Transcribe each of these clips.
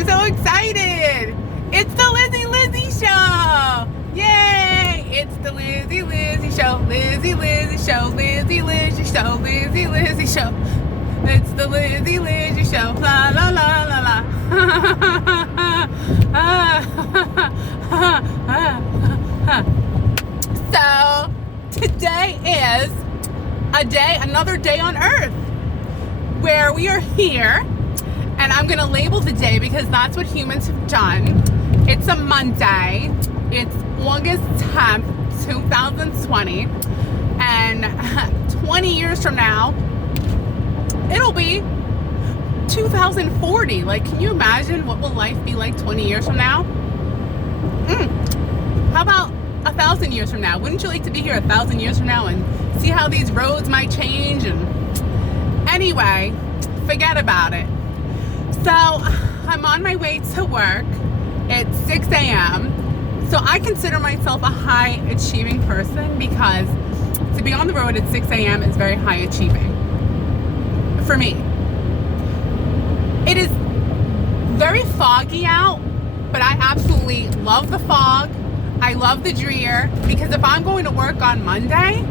I'm so excited. It's the Lizzy Lizzy show. Yay! It's the Lizzy Lizzy show. Lizzy Lizzy show. Lizzy Lizzy show. Lizzy Lizzy show. It's the Lizzy Lizzy show. La la la la la. So today is another day on Earth, where we are here, and I'm gonna label the day because that's what humans have done. It's a Monday. It's August 10th, 2020, and 20 years from now, it'll be 2040. Like, can you imagine what will life be like 20 years from now? How about 1,000 years from now? Wouldn't you like to be here 1,000 years from now and see how these roads might change? And anyway, forget about it. So I'm on my way to work at 6 a.m. So I consider myself a high achieving person because to be on the road at 6 a.m. is very high achieving for me. It is very foggy out, but I absolutely love the fog. I love the drear, because if I'm going to work on Monday,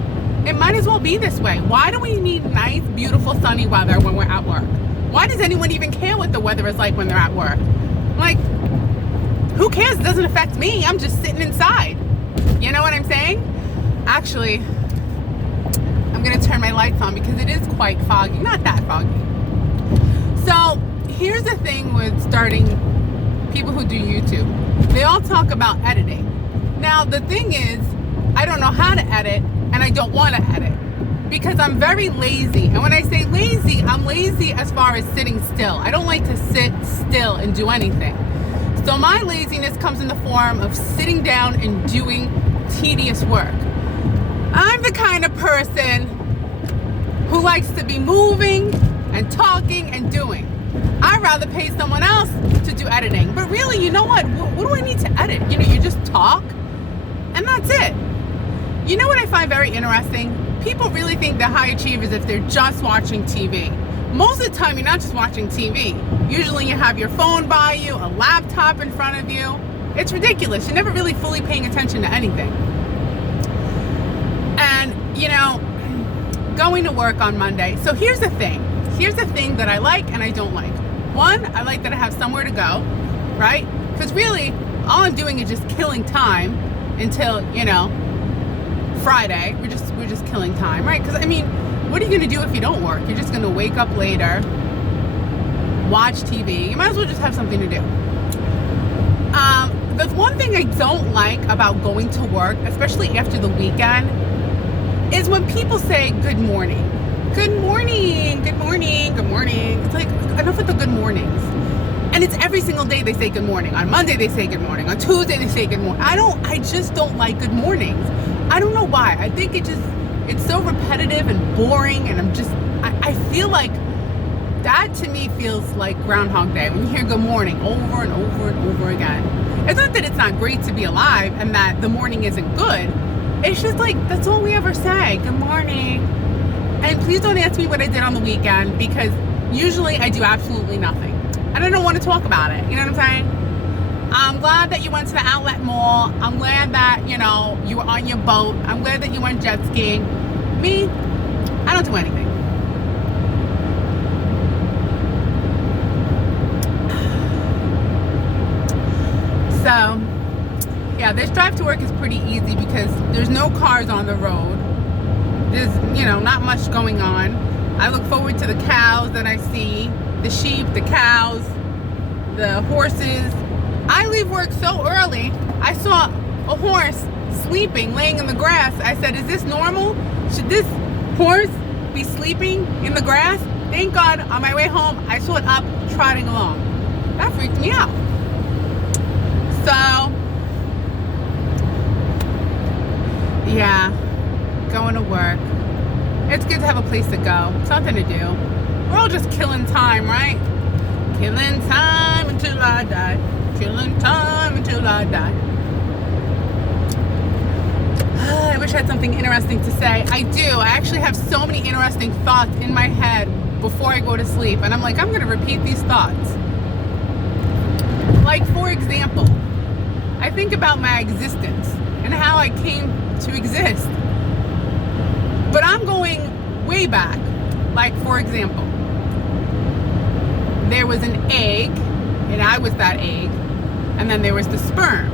it might as well be this way. Why do we need nice, beautiful, sunny weather when we're at work? Why does anyone even care what the weather is like when they're at work? Like, who cares? It doesn't affect me. I'm just sitting inside. You know what I'm saying? Actually, I'm going to turn my lights on because it is quite foggy. Not that foggy. So here's the thing with starting people who do YouTube. They all talk about editing. Now, the thing is, I don't know how to edit, and I don't want to edit because I'm very lazy. And when I say lazy, I'm lazy as far as sitting still. I don't like to sit still and do anything. So my laziness comes in the form of sitting down and doing tedious work. I'm the kind of person who likes to be moving and talking and doing. I'd rather pay someone else to do editing. But really, you know what? What do I need to edit? You know, you just talk and that's it. You know what I find very interesting? People really think they're high achievers if they're just watching TV. Most of the time, you're not just watching TV. Usually you have your phone by you, a laptop in front of you. It's ridiculous. You're never really fully paying attention to anything. And, you know, going to work on Monday. So here's the thing. Here's the thing that I like and I don't like. One, I like that I have somewhere to go, right? Because really, all I'm doing is just killing time until, you know, Friday. We're just killing time, right? Because I mean, what are you going to do if you don't work? You're just going to wake up later, watch TV. You might as well just have something to do. The one thing I don't like about going to work, especially after the weekend, is when people say good morning. Good morning, good morning, good morning. It's like, enough with the good mornings. And it's every single day they say good morning. On Monday they say good morning. On Tuesday they say good morning. I just don't like good mornings. I don't know why. I think it's so repetitive and boring, and I feel like that to me feels like Groundhog Day when you hear good morning over and over and over again. It's not that it's not great to be alive and that the morning isn't good. It's just like, that's all we ever say, good morning. And please don't ask me what I did on the weekend, because usually I do absolutely nothing. And I don't want to talk about it. You know what I'm saying? I'm glad that you went to the outlet mall. I'm glad that, you know, you were on your boat. I'm glad that you went jet skiing. Me, I don't do anything. So, yeah, this drive to work is pretty easy because there's no cars on the road. There's, you know, not much going on. I look forward to the cows that I see, the sheep, the cows, the horses. I leave work so early. I saw a horse sleeping, laying in the grass. I said, is this normal? Should this horse be sleeping in the grass? Thank God, on my way home, I saw it up, trotting along. That freaked me out. So, yeah, going to work. It's good to have a place to go, something to do. We're all just killing time, right? Killing time until I die. Killing time until I die. I wish I had something interesting to say. I do. I actually have so many interesting thoughts in my head before I go to sleep. And I'm like, I'm going to repeat these thoughts. Like, for example, I think about my existence and how I came to exist. But I'm going way back. Like, for example, there was an egg, and I was that egg, and then there was the sperm,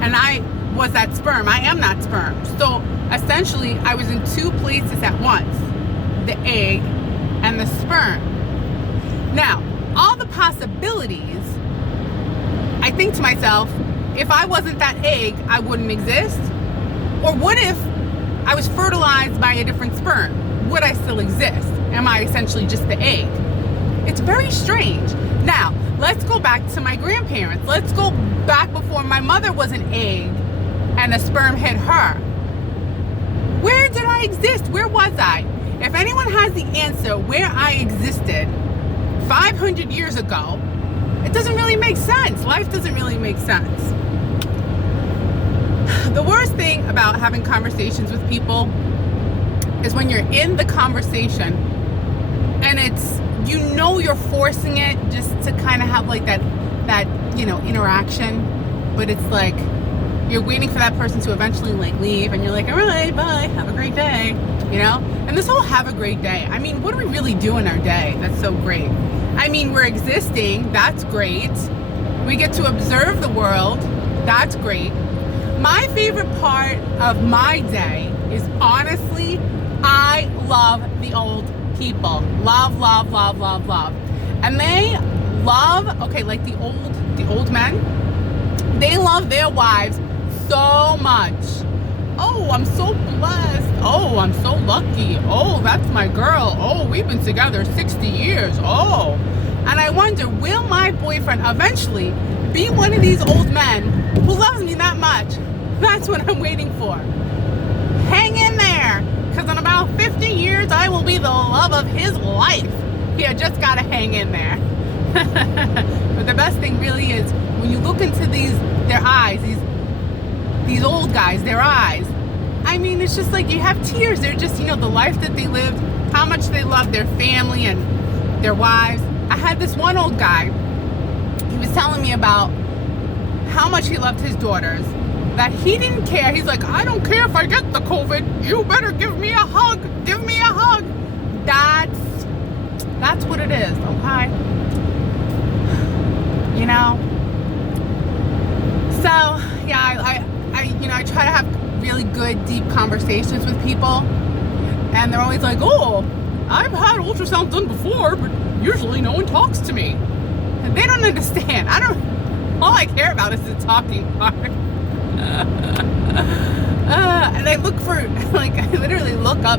and I was that sperm. I am that sperm. So essentially, I was in two places at once, the egg and the sperm. Now, all the possibilities, I think to myself, if I wasn't that egg, I wouldn't exist. Or what if I was fertilized by a different sperm? Would I still exist? Am I essentially just the egg? It's very strange. Now, let's go back to my grandparents. Let's go back before my mother was an egg and a sperm hit her. Where did I exist? Where was I? If anyone has the answer where I existed 500 years ago, it doesn't really make sense. Life doesn't really make sense. The worst thing about having conversations with people is when you're in the conversation and it's, you know, you're forcing it just to kind of have like that interaction, but it's like you're waiting for that person to eventually like leave, and you're like, all right, bye, have a great day, you know? And this whole have a great day, I mean, what do we really do in our day that's so great? I mean, we're existing, that's great. We get to observe the world, that's great. My favorite part of my day is, honestly, I love the old people. Love. And they love, okay, like the old men, they love their wives so much. Oh, I'm so blessed. Oh, I'm so lucky. Oh, that's my girl. Oh, we've been together 60 years. Oh. And I wonder, will my boyfriend eventually be one of these old men who loves me that much? That's what I'm waiting for. Hang in there, because in about 50 years, I will be the love of his life. You just gotta hang in there. But the best thing really is when you look into their eyes, these old guys, their eyes. I mean, it's just like you have tears. They're just, you know, the life that they lived, how much they love their family and their wives. I had this one old guy, he was telling me about how much he loved his daughters, that he didn't care. He's like, I don't care if I get the COVID. You better give me a hug. Give me a hug. That's what it is, okay? You know? So, yeah, I try to have really good, deep conversations with people. And they're always like, oh, I've had ultrasound done before, but usually no one talks to me. And they don't understand. All I care about is the talking part. And I look for, like, I literally look up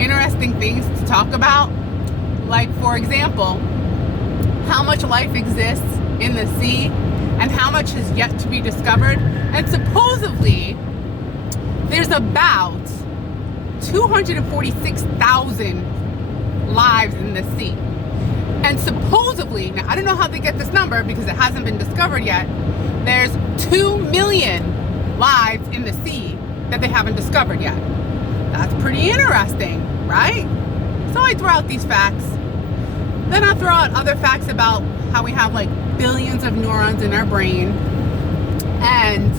interesting things to talk about. Like, for example, how much life exists in the sea and how much is yet to be discovered. And supposedly, there's about 246,000 lives in the sea. And supposedly, now I don't know how they get this number because it hasn't been discovered yet, there's 2 million lives in the sea that they haven't discovered yet. That's pretty interesting, right? So I throw out these facts. Then I'll throw out other facts about how we have like billions of neurons in our brain. And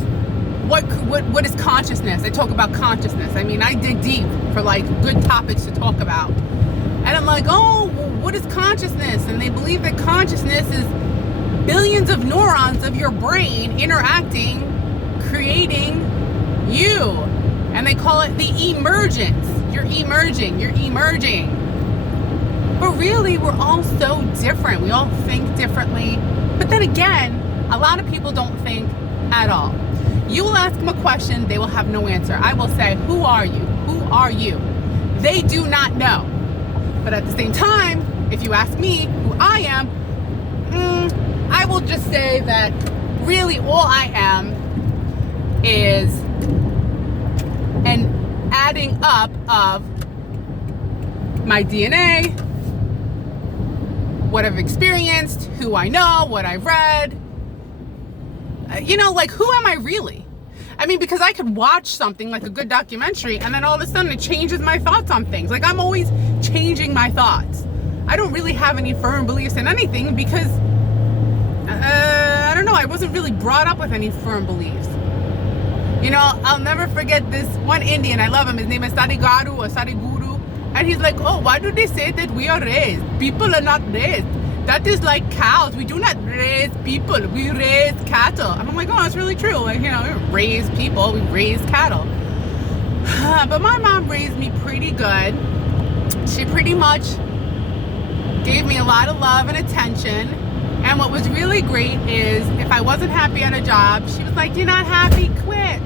what is consciousness? I talk about consciousness. I mean, I dig deep for like good topics to talk about. And I'm like, oh, what is consciousness? And they believe that consciousness is billions of neurons of your brain interacting, creating you. And they call it the emergence. You're emerging. But really, we're all so different. We all think differently. But then again, a lot of people don't think at all. You will ask them a question, they will have no answer. I will say, who are you? Who are you? They do not know. But at the same time, if you ask me who I am, I will just say that really all I am is an adding up of my DNA, what I've experienced, who I know, what I've read. Like, who am I really? I mean, because I could watch something like a good documentary and then all of a sudden it changes my thoughts on things. Like, I'm always changing my thoughts. I don't really have any firm beliefs in anything because, I don't know, I wasn't really brought up with any firm beliefs. You know, I'll never forget this one Indian. I love him. His name is Sarigaru or Sariguru. And he's like, oh, why do they say that we are raised? People are not raised. That is like cows. We do not raise people. We raise cattle. And I'm like, oh, that's really true. Like, you know, we raise people. We raise cattle. But my mom raised me pretty good. She pretty much gave me a lot of love and attention. And what was really great is if I wasn't happy at a job, she was like, you're not happy? Quit.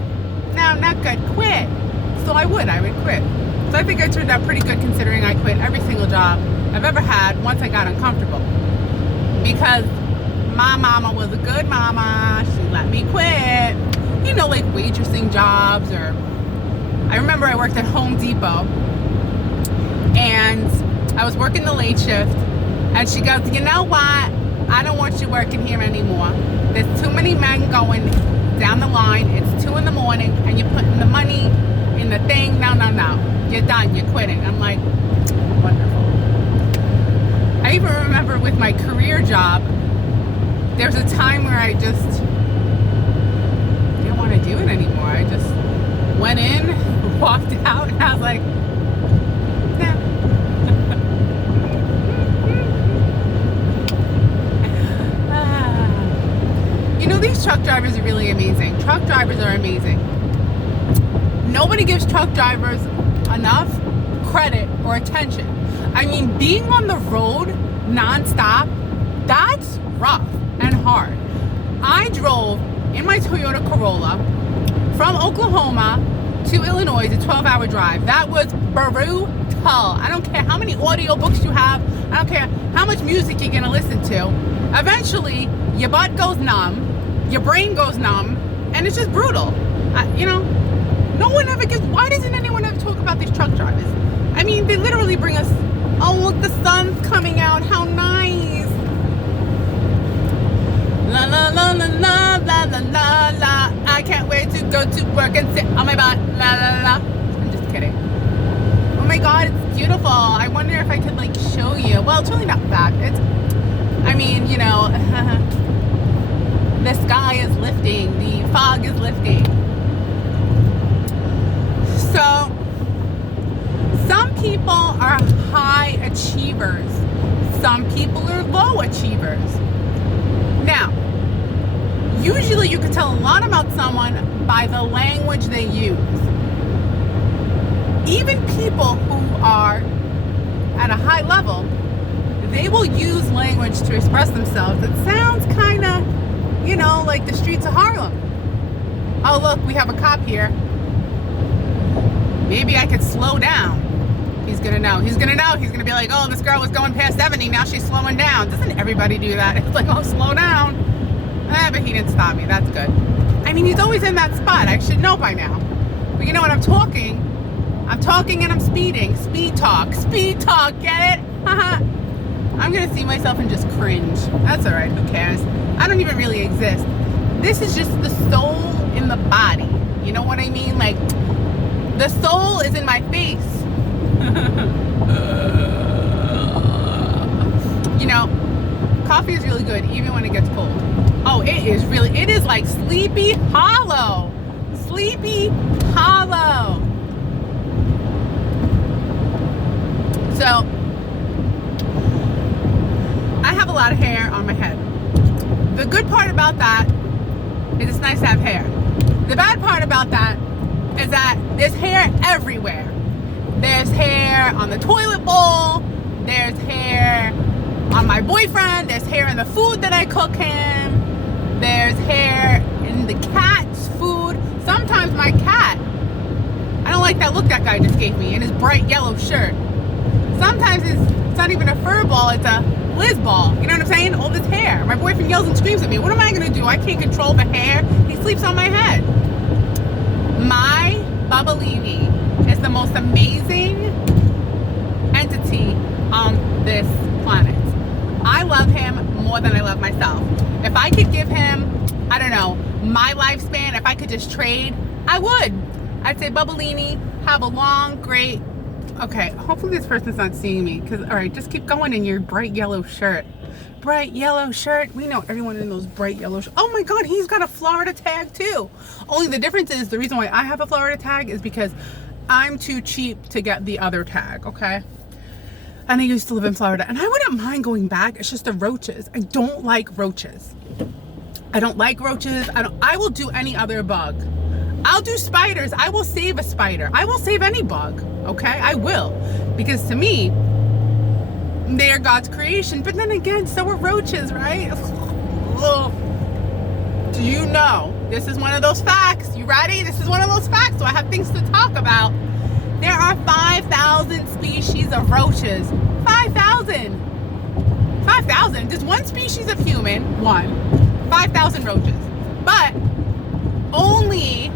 No, not good. Quit. So I would quit. So I think I turned out pretty good considering I quit every single job I've ever had once I got uncomfortable. Because my mama was a good mama. She let me quit. You know, like waitressing jobs, or I remember I worked at Home Depot and I was working the late shift and she goes, you know what? I don't want you working here anymore. There's too many men going down the line. It's 2 a.m. and you're putting the money in the thing. No. You're done. You're quitting. I'm like, wonderful. I even remember with my career job, there's a time where I just didn't want to do it anymore. I just went in, walked out, and I was like, nah. You know, these truck drivers are really amazing. Truck drivers are amazing. Nobody gives truck drivers enough credit or attention. I mean, being on the road nonstop, that's rough and hard. I drove in my Toyota Corolla from Oklahoma to Illinois, a 12-hour drive. That was brutal. I don't care how many audiobooks you have. I don't care how much music you're gonna listen to. Eventually, your butt goes numb, your brain goes numb, and it's just brutal. You know, no one ever gives, why doesn't anyone ever talk about these truck drivers? I mean, they literally bring us, oh, look, the sun's coming out, how nice. La la la la la la la la la. I can't wait to go to work and sit on my butt. La la la. I'm just kidding. Oh my God, it's beautiful. I wonder if I could like show you. Well, it's really not bad. It's, I mean, you know, the sky is lifting, the fog is lifting. So, some people are high achievers. Some people are low achievers. Now, usually you can tell a lot about someone by the language they use. Even people who are at a high level, they will use language to express themselves that sounds kind of, you know, like the streets of Harlem. Oh, look, we have a cop here. Maybe I could slow down. He's gonna know. He's gonna know. He's gonna be like, oh, this girl was going past 70. Now she's slowing down. Doesn't everybody do that? It's like, oh, slow down. But he didn't stop me. That's good. I mean, he's always in that spot. I should know by now. But you know what? I'm talking and I'm speeding. Speed talk. Speed talk. Get it? Haha. I'm gonna see myself and just cringe. That's all right. Who cares? I don't even really exist. This is just the soul in the body. You know what I mean? Like, the soul is in my face. You know, coffee is really good even when it gets cold. Oh, it is like Sleepy Hollow. Sleepy Hollow. So, I have a lot of hair on my head. The good part about that is it's nice to have hair. The bad part about that is that there's hair everywhere. There's hair on the toilet bowl. There's hair on my boyfriend. There's hair in the food that I cook him. There's hair in the cat's food. Sometimes my cat, I don't like that look that guy just gave me in his bright yellow shirt. Sometimes it's not even a fur ball, it's a Liz ball. You know what I'm saying? All this hair. My boyfriend yells and screams at me. What am I going to do? I can't control the hair. He sleeps on my head. My Babalini is the most amazing entity on this planet. I love him more than I love myself. If I could give him, I don't know, my lifespan, if I could just trade, I would. I'd say, Babalini, have a long, great, okay, hopefully this person's not seeing me, because, all right, just keep going in your bright yellow shirt. bright yellow shirt. We know everyone in those bright yellow shirts. Oh my God, he's got a Florida tag too. Only the difference is the reason why I have a Florida tag is because I'm too cheap to get the other tag, okay? And I used to live in Florida, and I wouldn't mind going back. It's just the roaches. I don't like roaches. I don't like roaches. I will do any other bug. I'll do spiders. I will save a spider. I will save any bug, okay? I will. Because to me, they are God's creation. But then again, so are roaches, right? Do you know? This is one of those facts. You ready? This is one of those facts. So I have things to talk about. There are 5,000 species of roaches. 5,000. 5,000. There's one species of human. 5,000 roaches. But only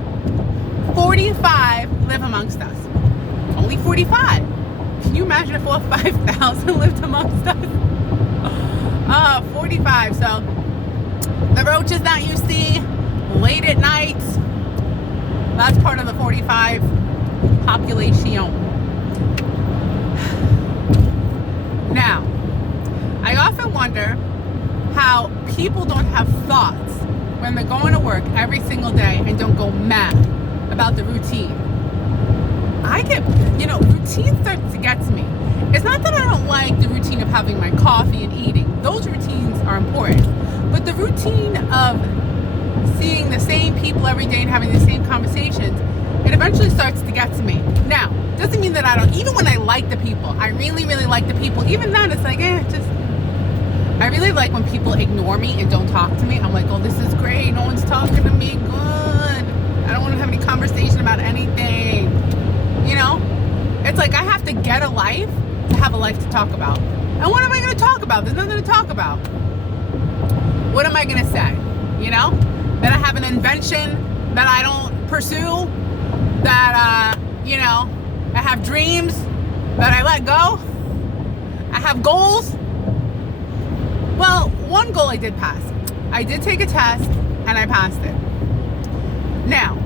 45 live amongst us. Only 45. Can you imagine if all 5,000 lived amongst us? 45. So the roaches that you see late at night, that's part of the 45 population. Now, I often wonder how people don't have thoughts when they're going to work every single day and don't go mad about the routine. I get, routine starts to get to me. It's not that I don't like the routine of having my coffee and eating. Those routines are important. But the routine of seeing the same people every day and having the same conversations, it eventually starts to get to me. Now, doesn't mean that I don't, even when I like the people, I really, really like the people, even then it's like, I really like when people ignore me and don't talk to me. I'm like, oh, this is great. No one's talking to me. Good. I don't want to have any conversation about anything. It's like I have to get a life to have a life to talk about. And what am I going to talk about? There's nothing to talk about. What am I going to say? That I have an invention that I don't pursue, that, I have dreams that I let go. I have goals. Well, one goal I did pass. I did take a test and I passed it. Now,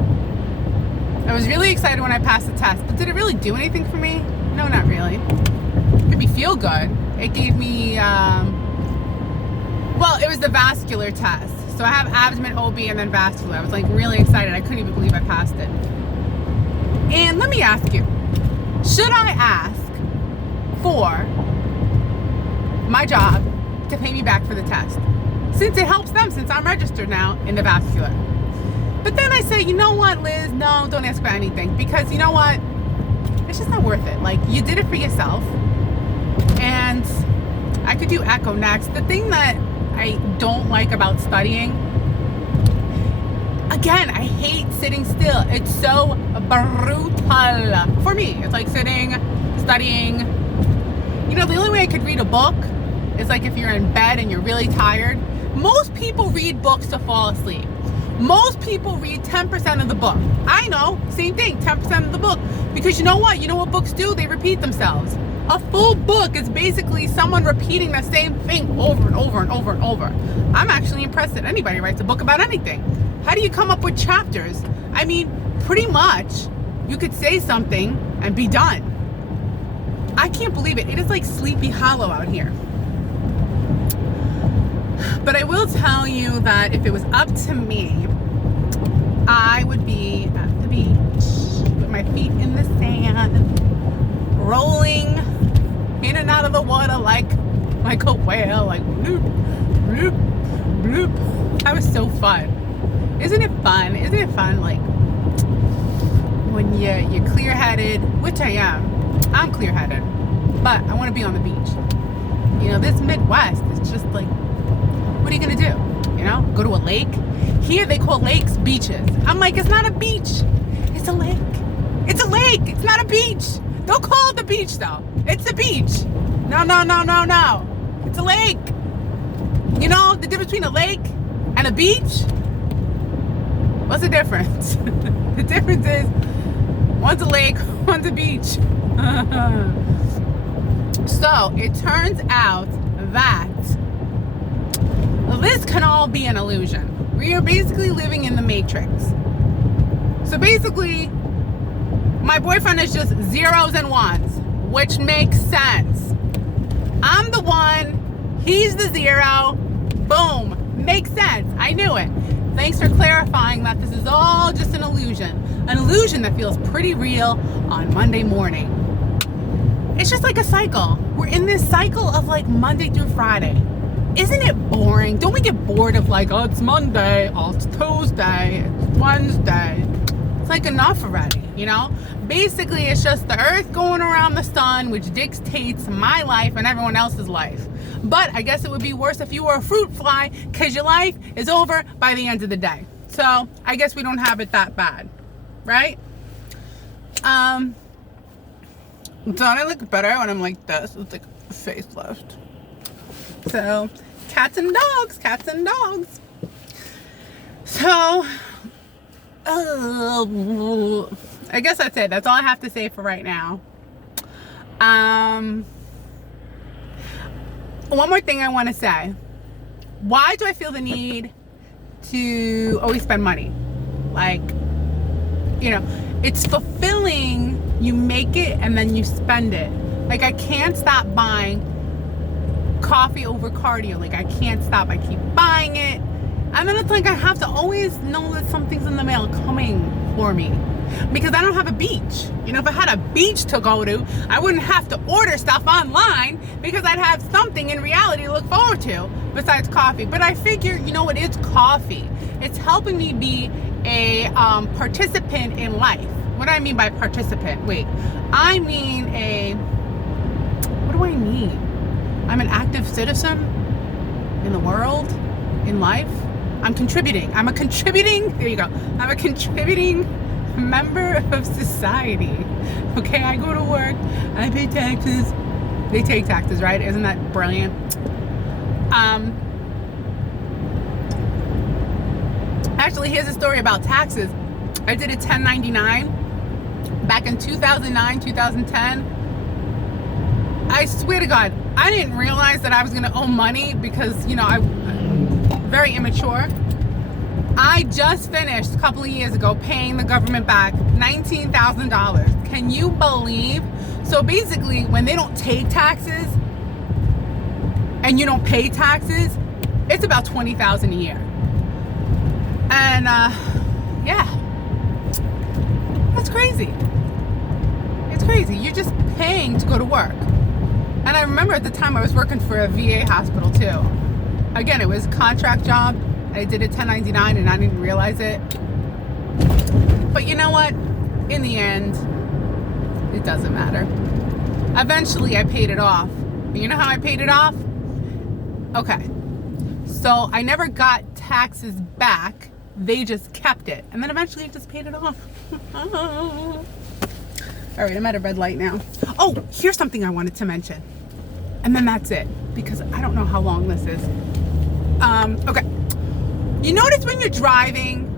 I was really excited when I passed the test, but did it really do anything for me? No, not really. It made me feel good. It gave me, it was the vascular test. So I have abdomen, OB, and then vascular. I was like really excited. I couldn't even believe I passed it. And let me ask you, should I ask for my job to pay me back for the test? Since it helps them, since I'm registered now in the vascular. But then I say, you know what, Liz? No, don't ask for anything. Because you know what? It's just not worth it. Like, you did it for yourself. And I could do echo next. The thing that I don't like about studying, again, I hate sitting still. It's so brutal for me. It's like sitting, studying. The only way I could read a book is like if you're in bed and you're really tired. Most people read books to fall asleep. Most people read 10% of the book. I know, same thing, 10% of the book. Because you know what? You know what books do? They repeat themselves. A full book is basically someone repeating the same thing over and over and over and over. I'm actually impressed that anybody writes a book about anything. How do you come up with chapters? I mean, pretty much, you could say something and be done. I can't believe it. It is like Sleepy Hollow out here. But I will tell you that if it was up to me, I would be at the beach with my feet in the sand, rolling in and out of the water like a whale, like bloop, bloop, bloop. That was so fun. Isn't it fun? Isn't it fun? Like when you're clear-headed, which I am. I'm clear-headed, but I want to be on the beach. This Midwest is just like, what are you gonna do? Go to a lake? Here they call lakes beaches. I'm like, it's not a beach. It's a lake. It's a lake. It's not a beach. Don't call it the beach though. It's a beach. No. It's a lake. The difference between a lake and a beach? What's the difference? The difference is one's a lake, one's a beach. So it turns out that this can all be an illusion. We are basically living in the Matrix. So basically, my boyfriend is just zeros and ones, which makes sense. I'm the one He's the 0. Boom. Makes sense. I knew it. Thanks for clarifying that this is all just an illusion. An illusion that feels pretty real on Monday morning. It's just like a cycle. We're in this cycle of like Monday through Friday. Isn't it boring? Don't we get bored of like, oh, it's Monday, oh, it's Tuesday, it's Wednesday. It's like enough already, you know? Basically, it's just the earth going around the sun, which dictates my life and everyone else's life. But I guess it would be worse if you were a fruit fly, because your life is over by the end of the day. So I guess we don't have it that bad, right? Don't I look better when I'm like this? It's like a facelift. So cats and dogs. So I guess that's it. That's all I have to say for right now. One more thing I want to say. Why do I feel the need to always spend money? Like, you know, it's fulfilling. You make it and then you spend it. Like, I can't stop buying coffee over cardio. Like, I can't stop. I keep buying it. And then it's like I have to always know that something's in the mail coming for me. Because I don't have a beach. You know, if I had a beach to go to, I wouldn't have to order stuff online because I'd have something in reality to look forward to besides coffee. But I figure, you know what, it's coffee. It's helping me be a participant in life. What do I mean by participant? Wait, I mean what do I mean? I'm an active citizen in the world, in life. I'm contributing. There you go. I'm a contributing member of society. Okay, I go to work, I pay taxes. They take taxes, right? Isn't that brilliant? Actually, here's a story about taxes. I did a 1099 back in 2009, 2010. I swear to God, I didn't realize that I was gonna owe money because, you know, I'm very immature. I just finished a couple of years ago paying the government back $19,000. Can you believe? So basically, when they don't take taxes and you don't pay taxes, it's about $20,000 a year. And yeah, that's crazy. It's crazy. You're just paying to go to work. And I remember at the time I was working for a VA hospital too. Again, it was a contract job. I did a 1099 and I didn't realize it. But you know what? In the end, it doesn't matter. Eventually, I paid it off. You know how I paid it off? Okay. So I never got taxes back. They just kept it. And then eventually I just paid it off. All right, I'm at a red light now. Oh, here's something I wanted to mention. And then that's it. Because I don't know how long this is. Okay. You notice when you're driving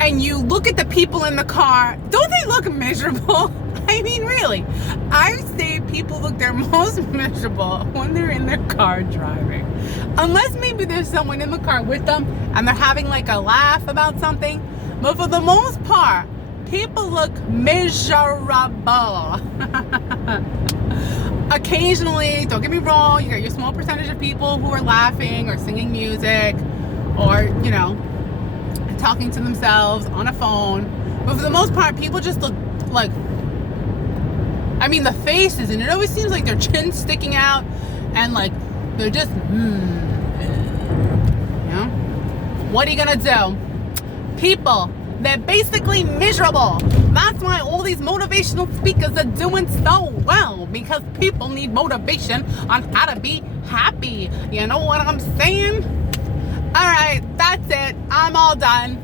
and you look at the people in the car, don't they look miserable? I mean, really. I say people look their most miserable when they're in their car driving. Unless maybe there's someone in the car with them and they're having like a laugh about something. But for the most part, people look miserable. Occasionally, don't get me wrong, you got your small percentage of people who are laughing or singing music or, you know, talking to themselves on a phone. But for the most part, people just look like, I mean, the faces, and it always seems like their chin's sticking out and like they're just, you know? What are you gonna do? People, they're basically miserable. That's why all these motivational speakers are doing so well, because people need motivation on how to be happy. You know what I'm saying? All right, that's it. I'm all done.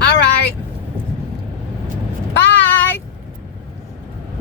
All right.